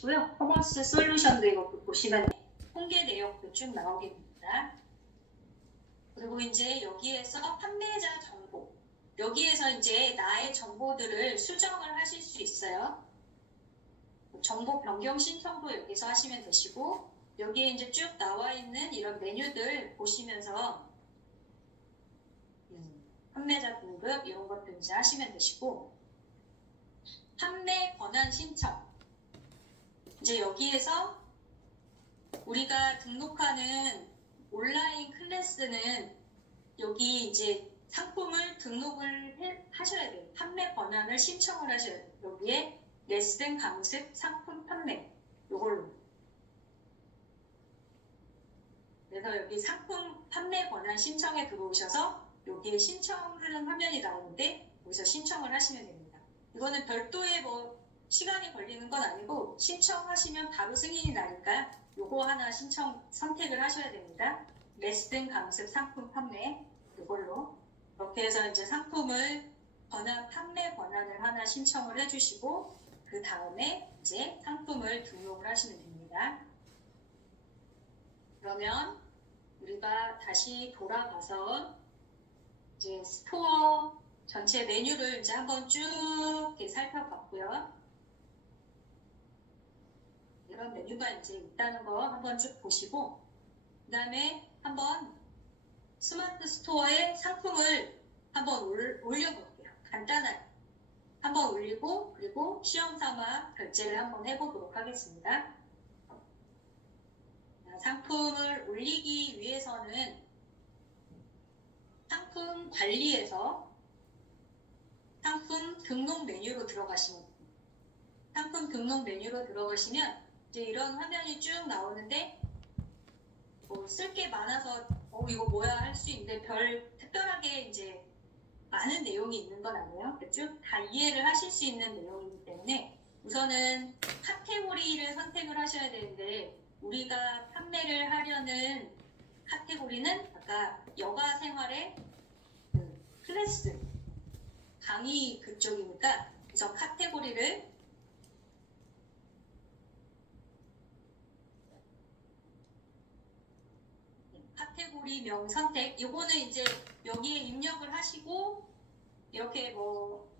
되시고요. 커머스 솔루션도 이것도 보시면 통계 내역도 쭉 나오게 됩니다. 그리고 이제 여기에서 판매자 정보, 여기에서 이제 나의 정보들을 수정을 하실 수 있어요. 정보 변경 신청도 여기서 하시면 되시고, 여기에 이제 쭉 나와 있는 이런 메뉴들 보시면서 판매자 등급 이런 것들 이제 하시면 되시고, 판매 권한 신청. 이제 여기에서 우리가 등록하는 온라인 클래스는 여기 이제 상품을 등록을 하셔야 돼요. 판매 권한을 신청을 하셔야 돼요. 여기에 레슨 강습 상품 판매 요걸로. 그래서 여기 상품 판매 권한 신청에 들어오셔서 여기에 신청하는 화면이 나오는데 여기서 신청을 하시면 됩니다. 이거는 별도의 뭐 시간이 걸리는 건 아니고 신청하시면 바로 승인이 나니까 요거 하나 신청 선택을 하셔야 됩니다. 레슨 강습 상품 판매 이걸로 이렇게 해서 이제 상품을 판매 권한을 하나 신청을 해주시고 그 다음에 이제 상품을 등록을 하시면 됩니다. 그러면 우리가 다시 돌아가서 이제 스토어 전체 메뉴를 이제 한번 쭉 이렇게 살펴봤고요. 이런 메뉴가 이제 있다는 거 한번 쭉 보시고, 그 다음에 한번 스마트 스토어에 상품을 한번 올려볼게요. 간단하게 한번 올리고 그리고 시험 삼아 결제를 한번 해보도록 하겠습니다. 상품을 올리기 위해서는 상품 관리에서 상품 등록 메뉴로 들어가시면 됩니다. 상품 등록 메뉴로 들어가시면 이제 이런 화면이 쭉 나오는데 뭐 쓸 게 많아서 이거 뭐야 할 수 있는데 별 특별하게 이제 많은 내용이 있는 건 아니에요. 쭉 다 이해를 하실 수 있는 내용이기 때문에 우선은 카테고리를 선택을 하셔야 되는데 우리가 판매를 하려는 카테고리는 아까 여가 생활의 클래스 강의 그쪽이니까 그래서 카테고리를 카테고리명 선택 요거는 이제 여기에 입력을 하시고 이렇게 뭐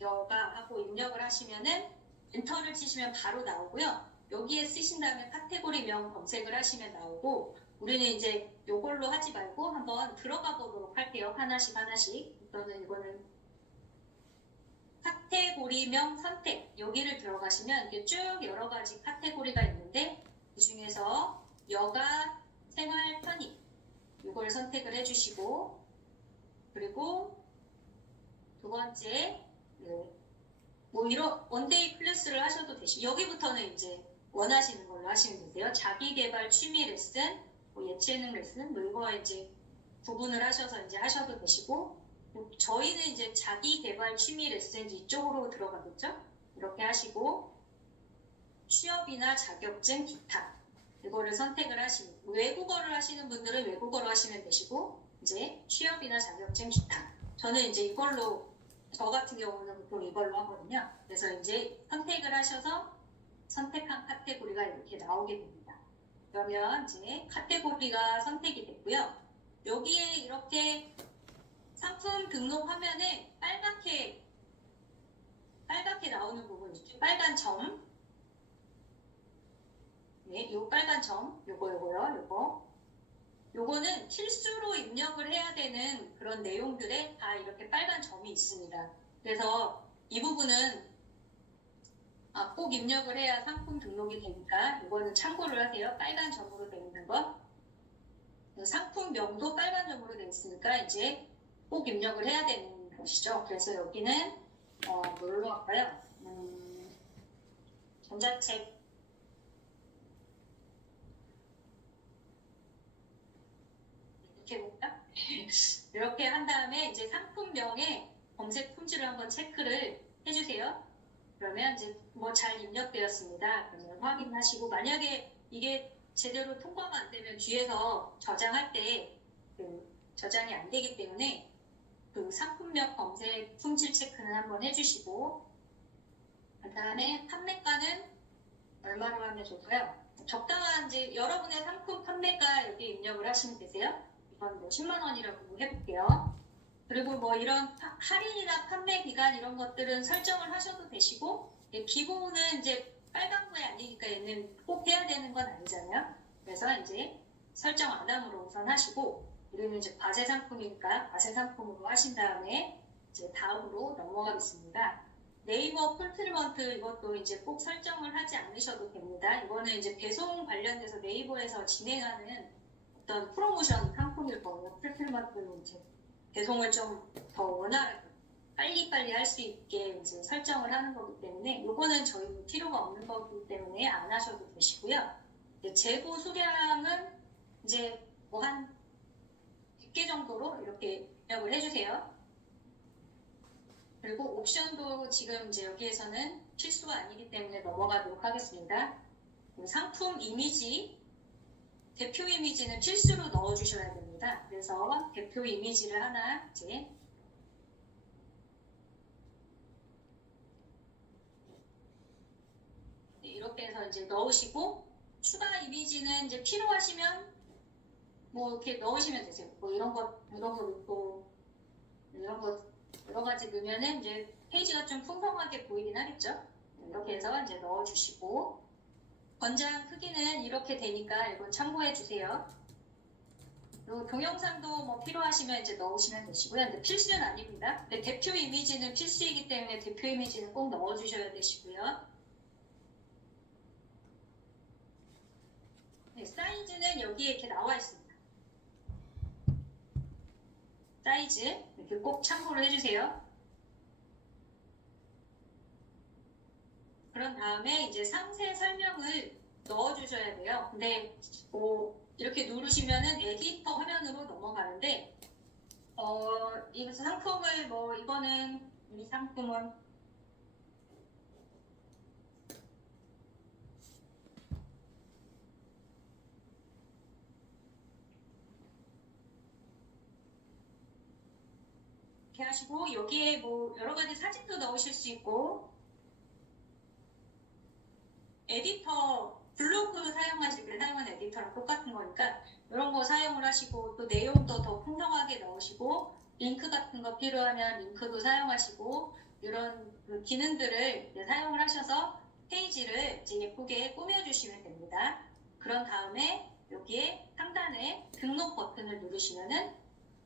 여가 하고 입력을 하시면은 엔터를 치시면 바로 나오고요. 여기에 쓰신 다음에 카테고리명 검색을 하시면 나오고 우리는 이제 요걸로 하지 말고 한번 들어가 보도록 할게요. 하나씩 우선은 이거는 카테고리명 선택 여기를 들어가시면 이게 쭉 여러 가지 카테고리가 있는데 그 중에서 여가 생활 편의 이걸 선택을 해주시고 그리고 두 번째 뭐 이런 원데이 클래스를 하셔도 되시고 여기부터는 이제 원하시는 걸로 하시면 되세요. 자기개발 취미 레슨, 뭐 예체능 레슨 뭐 이거 이제 구분을 하셔서 이제 하셔도 되시고 저희는 이제 자기개발 취미 레슨 이쪽으로 들어가겠죠. 이렇게 하시고 취업이나 자격증 기타 이거를 선택을 하시고 외국어를 하시는 분들은 외국어로 하시면 되시고 이제 취업이나 자격증 기타 저는 이제 이걸로 저 같은 경우는 보통 이걸로 하거든요. 그래서 이제 선택을 하셔서 선택한 카테고리가 이렇게 나오게 됩니다. 그러면 이제 카테고리가 선택이 됐고요. 여기에 이렇게 상품 등록 화면에 빨갛게 나오는 부분 있죠. 빨간 점. 네, 요 빨간 점. 요거는 필수로 입력을 해야 되는 그런 내용들에 다 이렇게 빨간 점이 있습니다. 그래서 이 부분은 꼭 입력을 해야 상품 등록이 되니까 이거는 참고를 하세요. 빨간 점으로 되어 있는 거. 상품명도 빨간 점으로 되어 있으니까 이제 꼭 입력을 해야 되는 것이죠. 그래서 여기는 뭘로 할까요? 전자책 이렇게 볼까? 이렇게 한 다음에 이제 상품명에 검색 품질을 한번 체크를 해주세요. 그러면 이제 뭐 잘 입력되었습니다. 그러면 확인하시고 만약에 이게 제대로 통과가 안 되면 뒤에서 저장할 때 저장이 안 되기 때문에 그 상품명 검색 품질 체크는 한번 해주시고 그 다음에 판매가는 얼마로 하면 좋을까요? 적당한 이제 여러분의 상품 판매가 여기 입력을 하시면 되세요. 이건 뭐 10만 원이라고 해볼게요. 그리고 뭐 이런 할인이나 판매 기간 이런 것들은 설정을 하셔도 되시고, 기본은 이제 빨간불이 아니니까 얘는 꼭 해야 되는 건 아니잖아요. 그래서 이제 설정 안 함으로 우선 하시고, 우리는 이제 과세 상품이니까 과세 상품으로 하신 다음에 이제 다음으로 넘어가겠습니다. 네이버 풀필먼트 이것도 이제 꼭 설정을 하지 않으셔도 됩니다. 이거는 이제 배송 관련돼서 네이버에서 진행하는 어떤 프로모션 상품일 거예요. 풀필먼트는 이제 배송을 좀 더 원활하게 빨리빨리 할 수 있게 이제 설정을 하는 거기 때문에 이거는 저희 필요가 없는 거기 때문에 안 하셔도 되시고요. 재고 수량은 이제 뭐 한 100개 정도로 이렇게 입력을 해주세요. 그리고 옵션도 지금 이제 여기에서는 필수가 아니기 때문에 넘어가도록 하겠습니다. 상품 이미지, 대표 이미지는 필수로 넣어주셔야 됩니다. 그래서 대표 이미지를 하나 이제 이렇게 해서 이제 넣으시고, 추가 이미지는 이제 필요하시면 뭐 이렇게 넣으시면 되세요. 뭐 이런 거 넣고 이런 거 여러 가지 넣으면은 이제 페이지가 좀 풍성하게 보이긴 하겠죠. 이렇게 해서 이제 넣어주시고, 권장 크기는 이렇게 되니까 이거 참고해 주세요. 그리고 동영상도 뭐 필요하시면 이제 넣으시면 되시고요. 근데 필수는 아닙니다. 근데 대표 이미지는 필수이기 때문에 대표 이미지는 꼭 넣어주셔야 되시고요. 네, 사이즈는 여기에 이렇게 나와 있습니다. 사이즈 이렇게 꼭 참고를 해주세요. 그런 다음에 이제 상세 설명을 넣어주셔야 돼요. 근데 뭐 이렇게 누르시면은 에디터 화면으로 넘어가는데, 이 상품을 뭐 이거는 이 상품은 이렇게 하시고, 여기에 뭐 여러 가지 사진도 넣으실 수 있고, 에디터 블로그 사용하실 때 사용하는 에디터랑 똑같은 거니까 이런 거 사용을 하시고, 또 내용도 더 풍성하게 넣으시고, 링크 같은 거 필요하면 링크도 사용하시고, 이런 그 기능들을 이제 사용을 하셔서 페이지를 이제 예쁘게 꾸며주시면 됩니다. 그런 다음에 여기에 상단에 등록 버튼을 누르시면은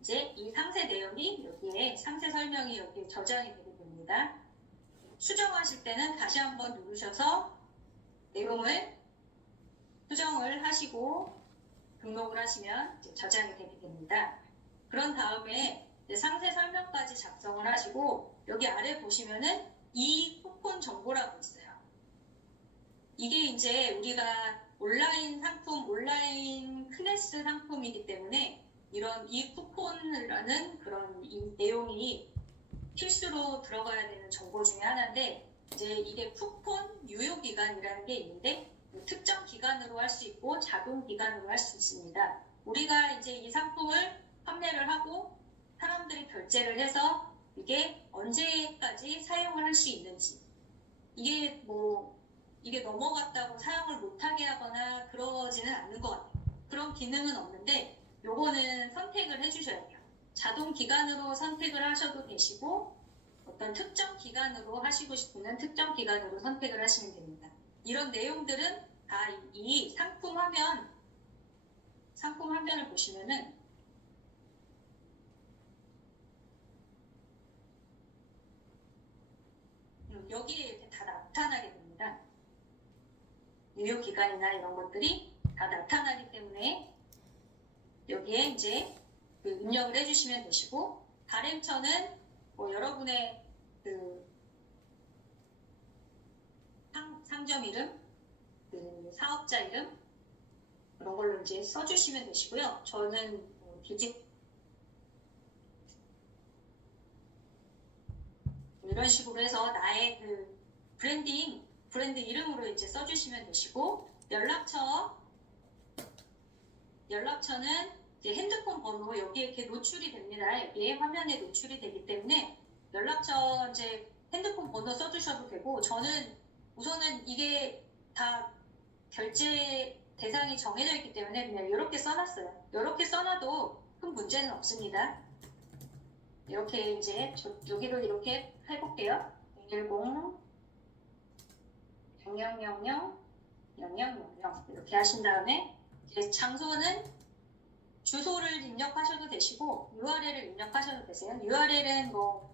이제 이 상세 내용이 여기에 상세 설명이 여기에 저장이 되게 됩니다. 수정하실 때는 다시 한번 누르셔서 내용을 수정을 하시고 등록을 하시면 이제 저장이 되게 됩니다. 그런 다음에 이제 상세 설명까지 작성을 하시고, 여기 아래 보시면은 이 쿠폰 정보라고 있어요. 이게 이제 우리가 온라인 상품, 온라인 클래스 상품이기 때문에 이런 이 쿠폰이라는 그런 이 내용이 필수로 들어가야 되는 정보 중에 하나인데, 이제 이게 쿠폰 유효 기간이라는 게 있는데, 특정 기간으로 할 수 있고 자동 기간으로 할 수 있습니다. 우리가 이제 이 상품을 판매를 하고 사람들이 결제를 해서 이게 언제까지 사용을 할 수 있는지, 이게 뭐 이게 넘어갔다고 사용을 못하게 하거나 그러지는 않는 것 같아요. 그런 기능은 없는데 요거는 선택을 해주셔야 돼요. 자동 기간으로 선택을 하셔도 되시고, 어떤 특정 기간으로 하시고 싶으면 특정 기간으로 선택을 하시면 됩니다. 이런 내용들은 다 이 상품 화면을 보시면은 여기에 이렇게 다 나타나게 됩니다. 유효 기간이나 이런 것들이 다 나타나기 때문에 여기에 이제 입력을 해주시면 되시고, 가램처는 뭐 여러분의 그 상점 이름, 그 사업자 이름 그런 걸로 이제 써주시면 되시고요. 저는 이런 식으로 해서 나의 그 브랜드 이름으로 이제 써주시면 되시고, 연락처는 이제 핸드폰 번호 여기에 이렇게 노출이 됩니다. 여기에 화면에 노출이 되기 때문에 연락처 이제 핸드폰 번호 써주셔도 되고, 저는 우선은 이게 다 결제 대상이 정해져 있기 때문에 그냥 이렇게 써놨어요. 이렇게 써놔도 큰 문제는 없습니다. 이렇게 이제 여기를 이렇게 해볼게요. 110 0000 0000 이렇게 하신 다음에 이제 장소는 주소를 입력하셔도 되시고 URL을 입력하셔도 되세요. URL은 뭐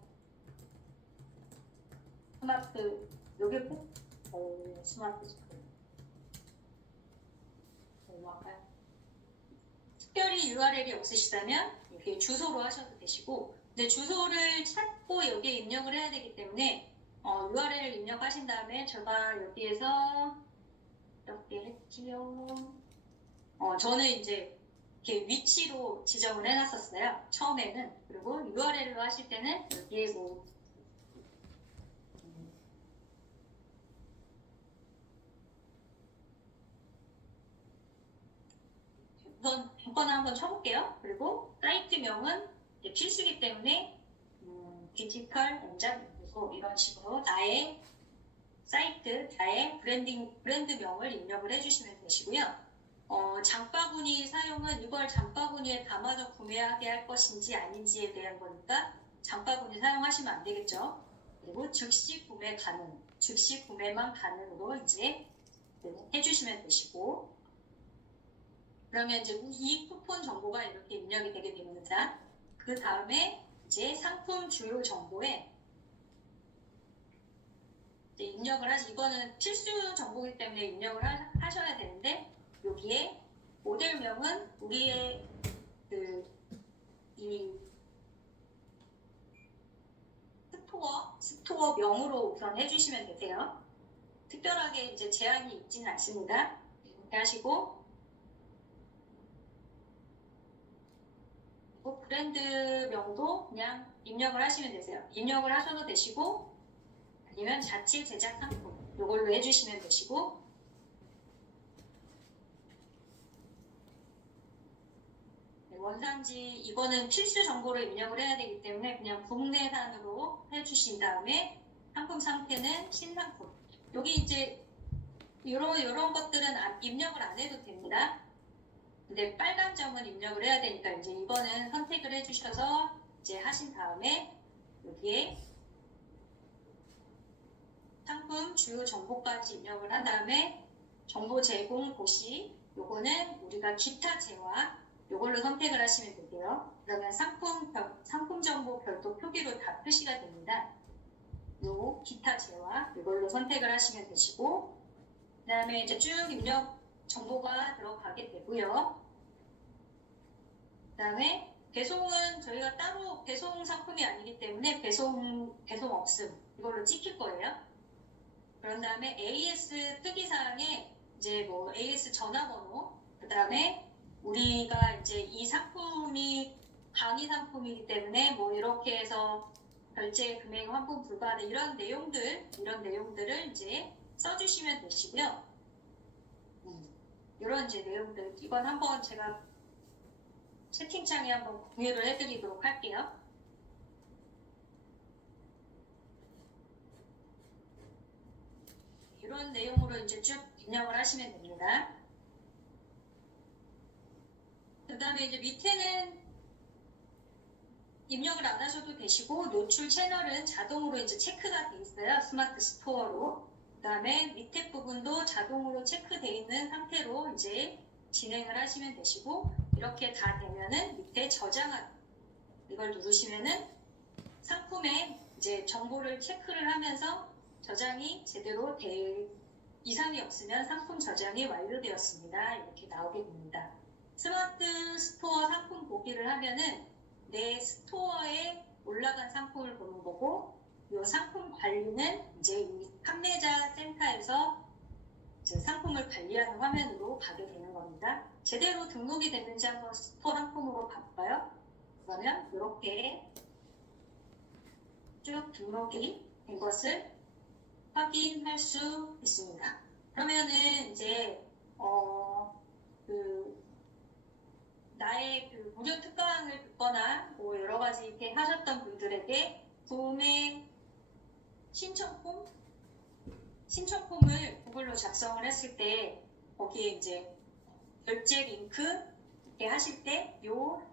스마트 여기 스마트 스쿨 특별히 URL이 없으시다면 이렇게 주소로 하셔도 되시고 근데 주소를 찾고 여기에 입력을 해야 되기 때문에 URL을 입력하신 다음에 제가 여기에서 이렇게 했지요. 저는 이제 이렇게 위치로 지정을 해놨었어요. 처음에는. 그리고 URL로 하실 때는 여기에 뭐 우선 조건을 한번 쳐볼게요. 그리고 사이트명은 필수이기 때문에 디지털 엔잡 연구소 이런 식으로 나의 사이트, 나의 브랜드명을 입력을 해주시면 되시고요. 장바구니 사용은 이걸 장바구니에 담아서 구매하게 할 것인지 아닌지에 대한 거니까 장바구니 사용하시면 안 되겠죠. 그리고 즉시 구매 가능, 즉시 구매만 가능으로 이제 해주시면 되시고 그러면 이제 이 쿠폰 정보가 이렇게 입력이 되게 됩니다. 그 다음에 이제 상품 주요 정보에 이제 입력을 이거는 필수 정보이기 때문에 입력을 하셔야 되는데 여기에 모델명은 우리의 이 스토어 명으로 우선 해주시면 되세요. 특별하게 이제 제한이 있지는 않습니다. 이렇게 하시고 브랜드명도 그냥 입력을 하시면 되세요. 입력을 하셔도 되시고 아니면 자체 제작 상품 이걸로 해주시면 되시고 원산지 이거는 필수 정보를 입력을 해야 되기 때문에 그냥 국내산으로 해주신 다음에 상품 상태는 신상품. 여기 이제 이런 것들은 입력을 안 해도 됩니다. 근데 빨간 점은 입력을 해야 되니까 이제 이거는 선택을 해주셔서 이제 하신 다음에 여기에 상품 주요 정보까지 입력을 한 다음에 정보 제공 고시 요거는 우리가 기타 재화 요걸로 선택을 하시면 되고요. 그러면 상품 정보 별도 표기로 다 표시가 됩니다. 요 기타 재화 이걸로 선택을 하시면 되시고 그 다음에 이제 쭉 입력 정보가 들어가게 되고요. 그 다음에 배송은 저희가 따로 배송 상품이 아니기 때문에 배송 없음 이걸로 찍힐 거예요. 그런 다음에 AS 특이사항에 이제 뭐 AS 전화번호 그 다음에 우리가 이제 이 상품이 강의 상품이기 때문에 뭐 이렇게 해서 결제 금액 환불 불가하는 이런 내용들을 이제 써주시면 되시고요. 이런 이제 내용들 이건 한번 제가 채팅창에 한번 공유를 해드리도록 할게요. 이런 내용으로 이제 쭉 입력을 하시면 됩니다. 그 다음에 이제 밑에는 입력을 안 하셔도 되시고 노출 채널은 자동으로 이제 체크가 돼 있어요. 스마트 스토어로. 그 다음에 밑에 부분도 자동으로 체크되어 있는 상태로 이제 진행을 하시면 되시고 이렇게 다 되면은 밑에 저장하기 이걸 누르시면은 상품에 이제 정보를 체크를 하면서 저장이 제대로 될 이상이 없으면 상품 저장이 완료되었습니다. 이렇게 나오게 됩니다. 스마트 스토어 상품 보기를 하면은 내 스토어에 올라간 상품을 보는 거고 이 상품 관리는 이제 이 판매자 센터에서 이제 상품을 관리하는 화면으로 가게 되는 겁니다. 제대로 등록이 됐는지 한번 스토어 상품으로 봐볼까요? 그러면 이렇게 쭉 등록이 된 것을 확인할 수 있습니다. 그러면은 이제 나의 무료 특강을 듣거나 뭐 여러 가지 이렇게 하셨던 분들에게 구매 신청폼을 구글로 작성을 했을 때 거기에 이제 결제 링크 이렇게 하실 때 요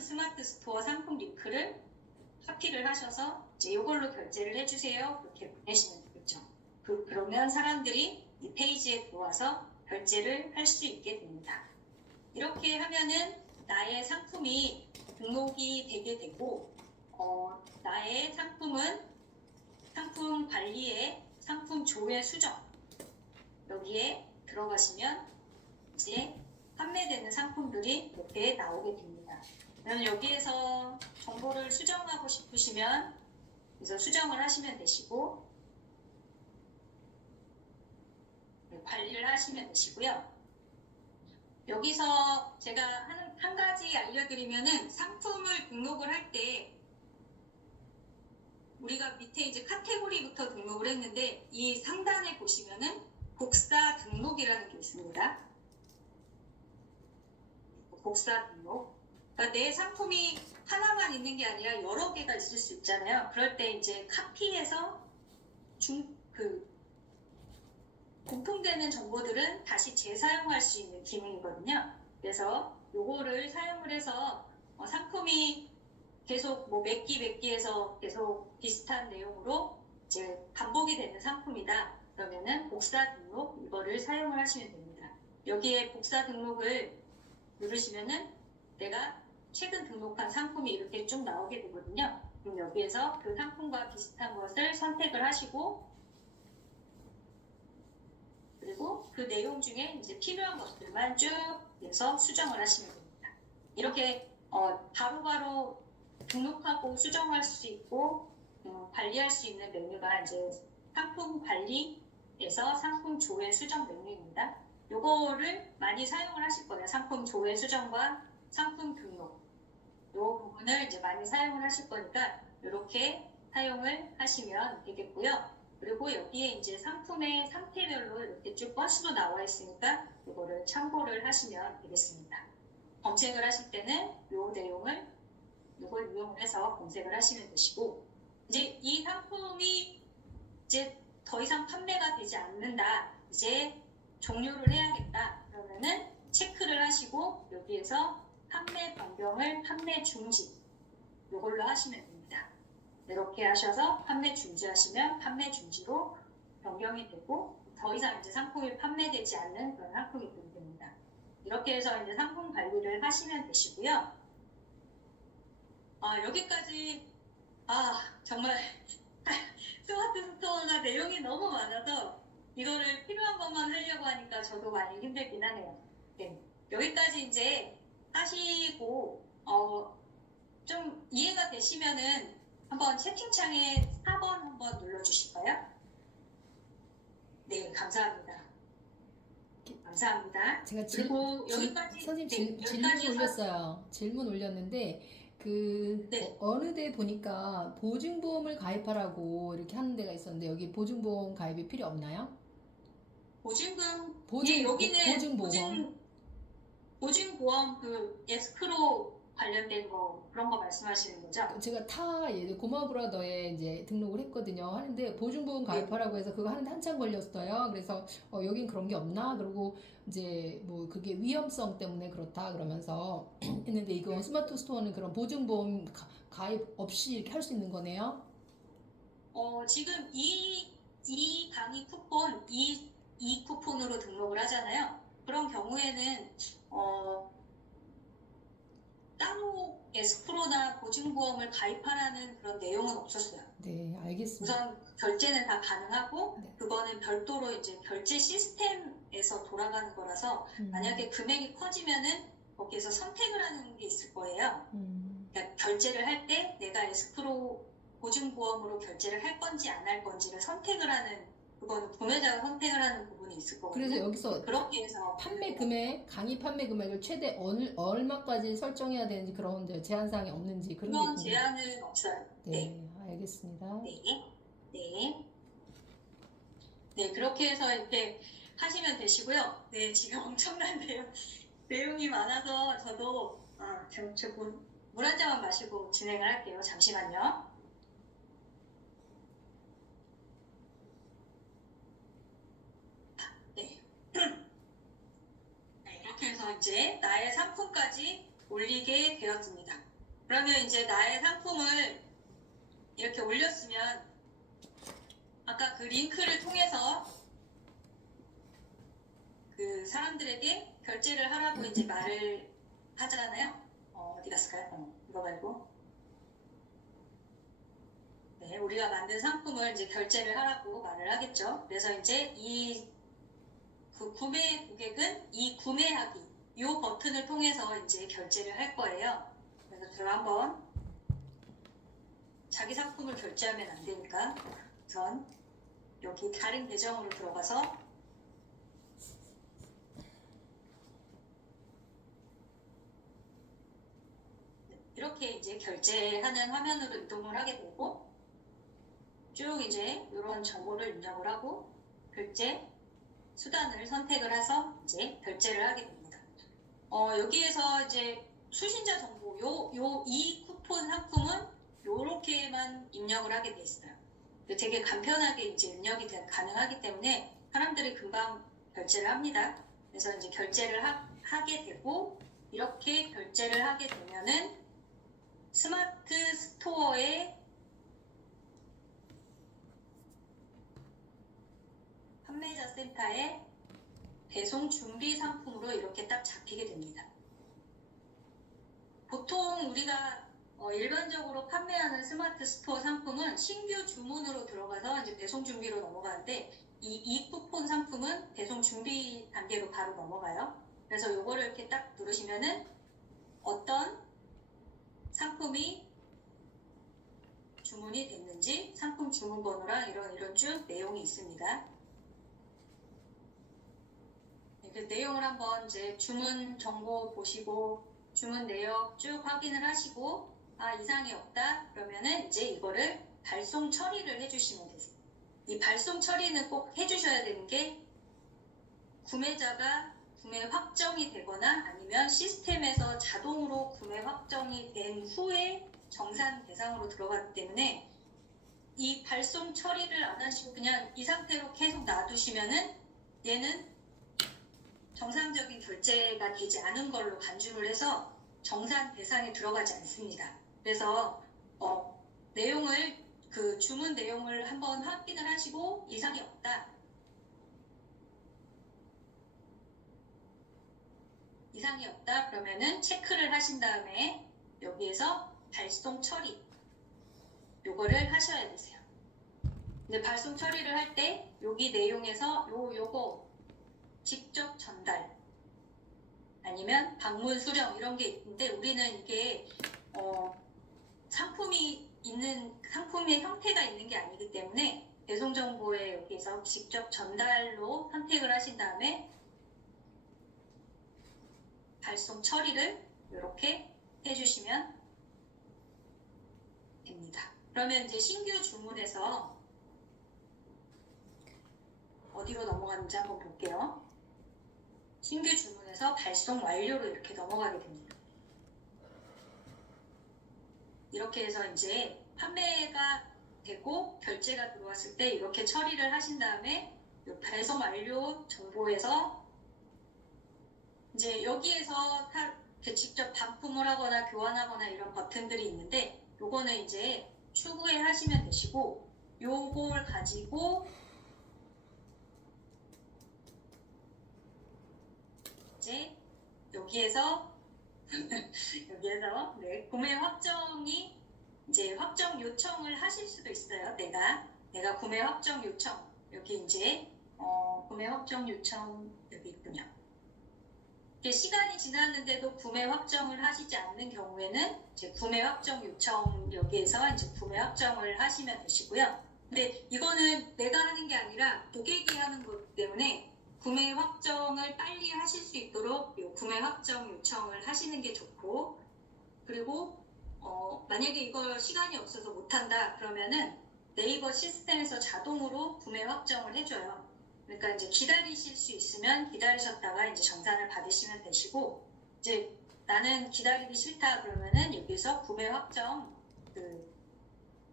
스마트 스토어 상품 링크를 카피를 하셔서 이제 이걸로 결제를 해주세요. 그렇게 보내시면 되겠죠. 그러면 사람들이 이 페이지에 들어와서 결제를 할 수 있게 됩니다. 이렇게 하면은 나의 상품이 등록이 되게 되고 나의 상품은 상품 관리에 상품 조회 수정 여기에 들어가시면 이제 판매되는 상품들이 이렇게 나오게 됩니다. 그러면 여기에서 정보를 수정하고 싶으시면 그래서 수정을 하시면 되시고 관리를 하시면 되시고요. 여기서 제가 한 가지 알려드리면은 상품을 등록을 할 때 우리가 밑에 이제 카테고리부터 등록을 했는데 이 상단에 보시면은 복사 등록이라는 게 있습니다. 복사 등록. 그러니까 내 상품이 하나만 있는 게 아니라 여러 개가 있을 수 있잖아요. 그럴 때 이제 카피해서 공통되는 정보들은 다시 재사용할 수 있는 기능이거든요. 그래서 요거를 사용을 해서 상품이 계속 뭐 몇 기에서 계속 비슷한 내용으로 이제 반복이 되는 상품이다. 그러면은 복사 등록 이거를 사용을 하시면 됩니다. 여기에 복사 등록을 누르시면은 내가 최근 등록한 상품이 이렇게 쭉 나오게 되거든요. 그럼 여기에서 그 상품과 비슷한 것을 선택을 하시고 그리고 그 내용 중에 이제 필요한 것들만 쭉 해서 수정을 하시면 됩니다. 이렇게 바로바로 등록하고 수정할 수 있고 관리할 수 있는 메뉴가 이제 상품 관리에서 상품 조회 수정 메뉴입니다. 요거를 많이 사용을 하실 거예요. 상품 조회 수정과 상품 등록. 요 부분을 이제 많이 사용을 하실 거니까 이렇게 사용을 하시면 되겠고요. 그리고 여기에 이제 상품의 상태별로 이렇게 쭉 버스로 나와 있으니까 이거를 참고를 하시면 되겠습니다. 검색을 하실 때는 요 내용을 이걸 이용해서 검색을 하시면 되시고 이제 이 상품이 이제 더 이상 판매가 되지 않는다. 이제 종료를 해야겠다. 그러면은 체크를 하시고 여기에서 판매 변경을 판매 중지 이걸로 하시면 됩니다. 이렇게 하셔서 판매 중지하시면 판매 중지로 변경이 되고 더 이상 이제 상품이 판매되지 않는 그런 상품이 되게 됩니다. 이렇게 해서 이제 상품 관리를 하시면 되시고요. 여기까지 정말 스마트 스토어가 내용이 너무 많아서 이거를 필요한 것만 하려고 하니까 저도 많이 힘들긴 하네요. 네. 여기까지 이제 하시고 좀 이해가 되시면은 한번 채팅창에 4번 한번 눌러주실까요? 네, 감사합니다. 감사합니다. 제가 그리고 여기까지 선생님 질문 올렸어요. 질문 올렸는데 어느 데 보니까 보증보험을 가입하라고 이렇게 하는 데가 있었는데 여기 보증보험 가입이 필요 없나요? 여기는 보증보험. 보증보험 그 에스크로 관련된 거 그런 거 말씀하시는 거죠? 제가 고마브라더에 이제 등록을 했거든요. 하는데 보증보험 가입하라고 해서 그거 하는데 한참 걸렸어요. 그래서 여긴 그런 게 없나? 그리고 이제 뭐 그게 위험성 때문에 그렇다 그러면서 했는데 이거 스마트 스토어는 그런 보증보험 가입 없이 이렇게 할 수 있는 거네요. 지금 이 강의 쿠폰 이 쿠폰으로 등록을 하잖아요. 그런 경우에는 따로 에스크로나 보증보험을 가입하라는 그런 내용은 없었어요. 네, 알겠습니다. 우선 결제는 다 가능하고 네. 그거는 별도로 이제 결제 시스템에서 돌아가는 거라서 만약에 금액이 커지면은 거기에서 선택을 하는 게 있을 거예요. 그러니까 결제를 할 때 내가 에스크로 보증보험으로 결제를 할 건지 안 할 건지를 선택을 하는 그거는 구매자가 선택을 하는 부분이 있을 거거든요. 그래서 여기서 그렇게 해서 강의 판매 금액을 최대 얼마까지 설정해야 되는지 그런 제한 사항이 없는지 그런 게 그런 제한은 없어요. 네, 알겠습니다. 네, 그렇게 해서 이렇게 하시면 되시고요. 네, 지금 엄청난 내용이 많아서 저도 물 한 잔만 마시고 진행을 할게요. 잠시만요. 네. 이제 나의 상품까지 올리게 되었습니다. 그러면 이제 나의 상품을 이렇게 올렸으면 아까 그 링크를 통해서 그 사람들에게 결제를 하라고 이제 말을 하잖아요. 어디 갔을까요? 이거 말고. 네, 우리가 만든 상품을 이제 결제를 하라고 말을 하겠죠. 그래서 이제 그 구매 고객은 이 구매하기 이 버튼을 통해서 이제 결제를 할 거예요. 그래서 제가 한번 자기 상품을 결제하면 안 되니까 우선 여기 다른 계정으로 들어가서 이렇게 이제 결제하는 화면으로 이동을 하게 되고 쭉 이제 이런 정보를 입력을 하고 결제 수단을 선택을 해서 이제 결제를 하게 됩니다. 여기에서 이제 수신자 정보, 이 쿠폰 상품은 요렇게만 입력을 하게 돼 있어요. 되게 간편하게 이제 입력이 가능하기 때문에 사람들이 금방 결제를 합니다. 그래서 이제 결제를 하게 되고 이렇게 결제를 하게 되면은 스마트 스토어에 판매자 센터에 배송 준비 상품으로 이렇게 딱 잡히게 됩니다. 보통 우리가 일반적으로 판매하는 스마트 스토어 상품은 신규 주문으로 들어가서 이제 배송 준비로 넘어가는데 이 쿠폰 상품은 배송 준비 단계로 바로 넘어가요. 그래서 이거를 이렇게 딱 누르시면은 어떤 상품이 주문이 됐는지 상품 주문 번호랑 이런 쭉 내용이 있습니다. 그 내용을 한번 이제 주문 정보 보시고 주문 내역 쭉 확인을 하시고 이상이 없다 그러면은 이제 이거를 발송 처리를 해주시면 돼요. 이 발송 처리는 꼭 해주셔야 되는 게 구매자가 구매 확정이 되거나 아니면 시스템에서 자동으로 구매 확정이 된 후에 정산 대상으로 들어가기 때문에 이 발송 처리를 안 하시고 그냥 이 상태로 계속 놔두시면은 얘는 정상적인 결제가 되지 않은 걸로 간주를 해서 정산 대상에 들어가지 않습니다. 그래서 내용을 그 주문 내용을 한번 확인을 하시고 이상이 없다. 이상이 없다 그러면은 체크를 하신 다음에 여기에서 발송 처리 요거를 하셔야 되세요. 근데 발송 처리를 할 때 여기 내용에서 요거 직접 전달 아니면 방문 수령 이런 게 있는데 우리는 이게 상품의 형태가 있는 게 아니기 때문에 배송 정보에 여기서 직접 전달로 선택을 하신 다음에 발송 처리를 이렇게 해주시면 됩니다. 그러면 이제 신규 주문에서 어디로 넘어가는지 한번 볼게요. 신규 주문에서 발송 완료로 이렇게 넘어가게 됩니다. 이렇게 해서 이제 판매가 되고 결제가 들어왔을 때 이렇게 처리를 하신 다음에 이 발송 완료 정보에서 이제 여기에서 직접 반품을 하거나 교환하거나 이런 버튼들이 있는데 요거는 이제 추후에 하시면 되시고 요걸 가지고 이제 여기에서 네, 구매 확정이 이제 확정 요청을 하실 수도 있어요. 내가 구매 확정 요청 여기 이제 구매 확정 요청 여기 있군요. 시간이 지났는데도 구매 확정을 하시지 않는 경우에는 이제 구매 확정 요청 여기에서 이제 구매 확정을 하시면 되시고요. 근데 이거는 내가 하는 게 아니라 고객이 하는 거기 때문에 구매 확정을 빨리 하실 수 있도록 이 구매 확정 요청을 하시는 게 좋고 그리고 만약에 이거 시간이 없어서 못한다 그러면은 네이버 시스템에서 자동으로 구매 확정을 해줘요. 그러니까 이제 기다리실 수 있으면 기다리셨다가 이제 정산을 받으시면 되시고 이제 나는 기다리기 싫다 그러면은 여기서 구매 확정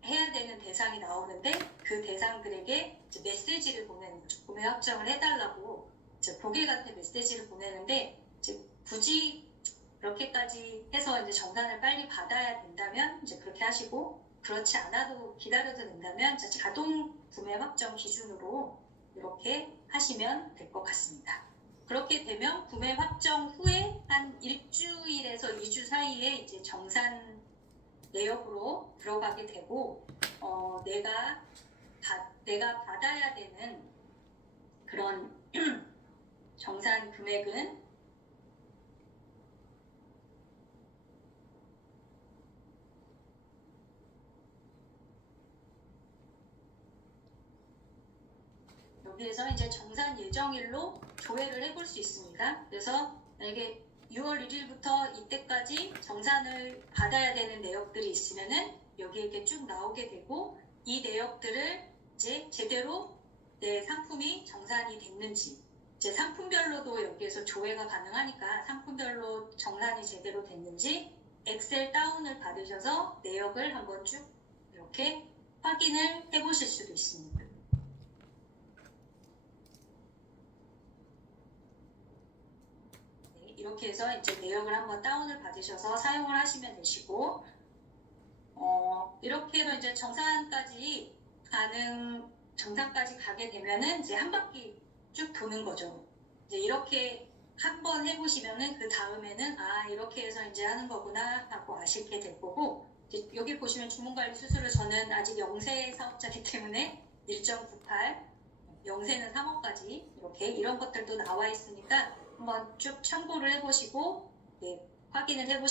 해야 되는 대상이 나오는데 그 대상들에게 이제 메시지를 보내는 거죠. 구매 확정을 해달라고 이제 고객한테 메시지를 보내는데 이제 굳이 그렇게까지 해서 이제 정산을 빨리 받아야 된다면 이제 그렇게 하시고, 그렇지 않아도 기다려도 된다면 이제 자동 구매 확정 기준으로 이렇게 하시면 될 것 같습니다. 그렇게 되면 구매 확정 후에 한 일주일에서 2주 사이에 이제 정산 내역으로 들어가게 되고, 내가 받아야 되는 그런 정산 금액은 여기에서 이제 정산 예정일로 조회를 해볼 수 있습니다. 그래서 만약에 6월 1일부터 이때까지 정산을 받아야 되는 내역들이 있으면은 여기 이렇게 쭉 나오게 되고, 이 내역들을 이제 제대로 내 상품이 정산이 됐는지, 이제 상품별로도 여기에서 조회가 가능하니까 상품별로 정산이 제대로 됐는지 엑셀 다운을 받으셔서 내역을 한번 쭉 이렇게 확인을 해보실 수도 있습니다. 네, 이렇게 해서 이제 내역을 한번 다운을 받으셔서 사용을 하시면 되시고, 이렇게 해서 이제 정산까지 가게 되면은 이제 한 바퀴 쭉 도는 거죠. 이제 이렇게 한번 해보시면은 그 다음에는 이렇게 해서 이제 하는 거구나 하고 아시게 될 거고, 이제 여기 보시면 주문관리 수수료, 저는 아직 영세 사업자이기 때문에 1.98, 영세는 3억까지 이렇게 이런 것들도 나와 있으니까 한번 쭉 참고를 해보시고, 네, 확인을 해보시면